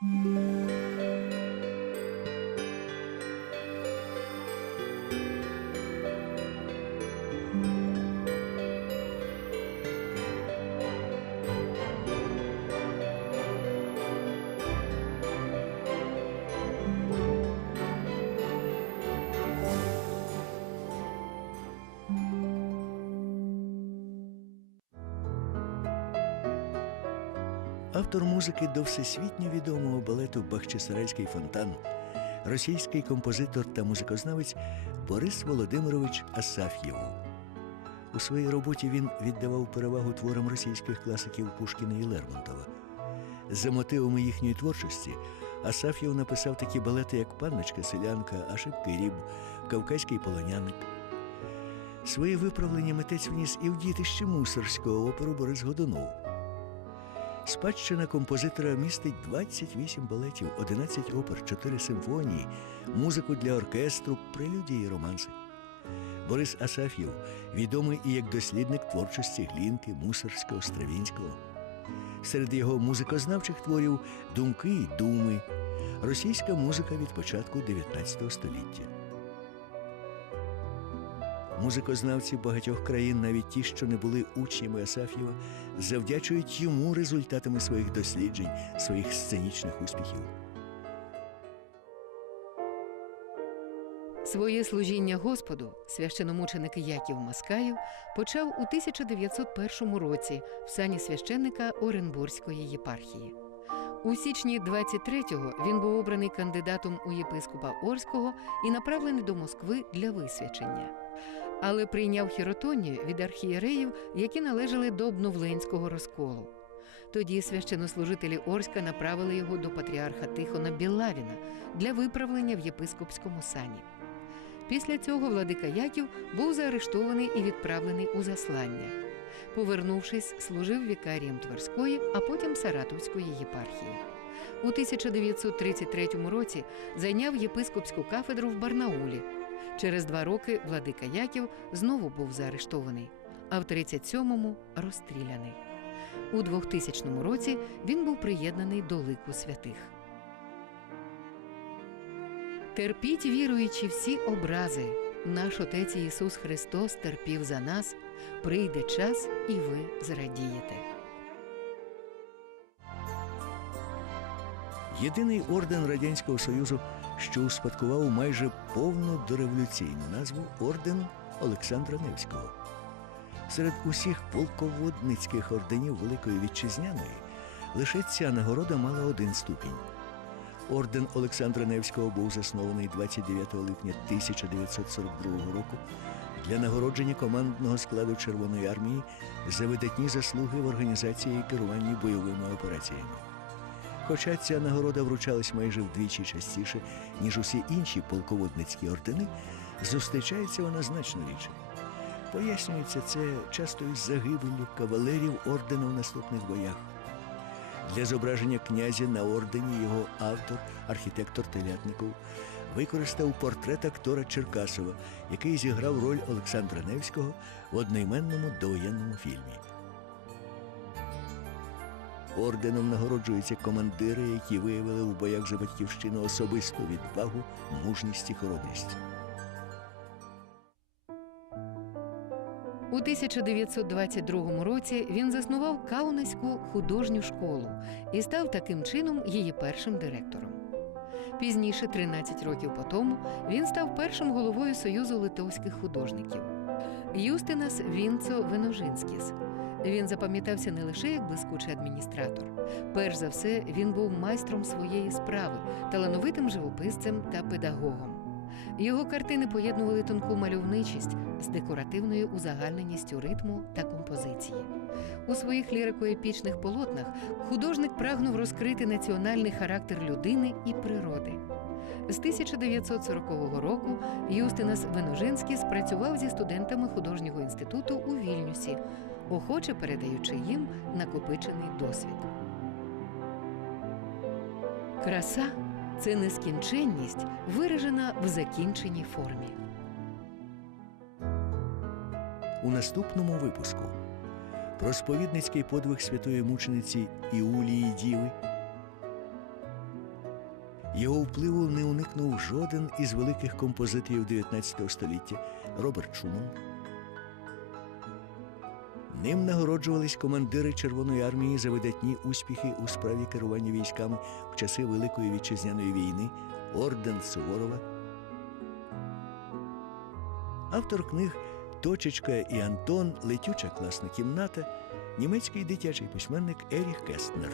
Música Автор музики до всесвітньо відомого балету Бахчисарайський фонтан, російський композитор та музикознавець Борис Володимирович Асаф'єв. У своїй роботі він віддавав перевагу творам російських класиків Пушкіна і Лермонтова. За мотивами їхньої творчості Асаф'єв написав такі балети, як Панночка Селянка, Ашипкий Ріб, Кавказький полоняник. Своє виправлення митець вніс і в дітище мусорського оперу Борис Годунов. Спадщина композитора містить 28 балетів, 11 опер, 4 симфонії, музику для оркестру, прелюдії і романси. Борис Асаф'єв відомий і як дослідник творчості Глінки, Мусорського, Стравінського. Серед його музикознавчих творів думки й думи, російська музика від початку 19 століття. Музикознавці багатьох країн, навіть ті, що не були учнями Асаф'єва, завдячують йому результатами своїх досліджень, своїх сценічних успіхів. Своє служіння Господу священомученик Яків Маскаєв почав у 1901 році в сані священника Оренбурзької єпархії. У січні 23-го він був обраний кандидатом у єпископа Орського і направлений до Москви для висвячення. Але прийняв хіротонію від архієреїв, які належали до обновленського розколу. Тоді священнослужителі Орська направили його до патріарха Тихона Білавіна для виправлення в єпископському сані. Після цього владика Яків був заарештований і відправлений у заслання. Повернувшись, служив вікарієм Тверської, а потім Саратовської єпархії. У 1933 році зайняв єпископську кафедру в Барнаулі. Через два роки владика Яків знову був заарештований, а в 37-му розстріляний. У 2000 році він був приєднаний до лику святих. Терпіть, віруючи всі образи. Наш Отець Ісус Христос терпів за нас, прийде час, і ви зрадієте. Єдиний орден Радянського Союзу, що успадкував майже повну дореволюційну назву орден Олександра Невського. Серед усіх полководницьких орденів Великої Вітчизняної лише ця нагорода мала один ступінь. Орден Олександра Невського був заснований 29 липня 1942 року для нагородження командного складу Червоної армії за видатні заслуги в організації і керуванні бойовими операціями. Хоча ця нагорода вручалась майже вдвічі частіше, ніж усі інші полководницькі ордени, зустрічається вона значно рідше. Пояснюється це часто із загибеллю кавалерів ордена в наступних боях. Для зображення князя на ордені його автор, архітектор Телятников, використав портрет актора Черкасова, який зіграв роль Олександра Невського в одноіменному довоєнному фільмі. Орденом нагороджуються командири, які виявили у боях за батьківщину особисту відвагу, мужність і хоробрість. У 1922 році він заснував Каунаську художню школу і став таким чином її першим директором. Пізніше, 13 років по тому, він став першим головою Союзу литовських художників. Юстинас Вінцо Веножинськіс. Він запам'ятався не лише як блискучий адміністратор. Перш за все, він був майстром своєї справи, талановитим живописцем та педагогом. Його картини поєднували тонку мальовничість з декоративною узагальненістю ритму та композиції. У своїх лірико-епічних полотнах художник прагнув розкрити національний характер людини і природи. З 1940 року Юстинас Веножинський спрацював зі студентами художнього інституту у Вільнюсі, охоче передаючи їм накопичений досвід. Краса це нескінченність, виражена в закінченій формі. У наступному випуску про сповідницький подвиг святої мучениці Іулії Діви, Його впливу не уникнув жоден із великих композиторів 19 століття Роберт Шуман. Ним нагороджувались командири Червоної армії за видатні успіхи у справі керування військами в часи Великої вітчизняної війни, орден Суворова. Автор книг Точечка і Антон, Летюча класна кімната, німецький дитячий письменник Еріх Кестнер.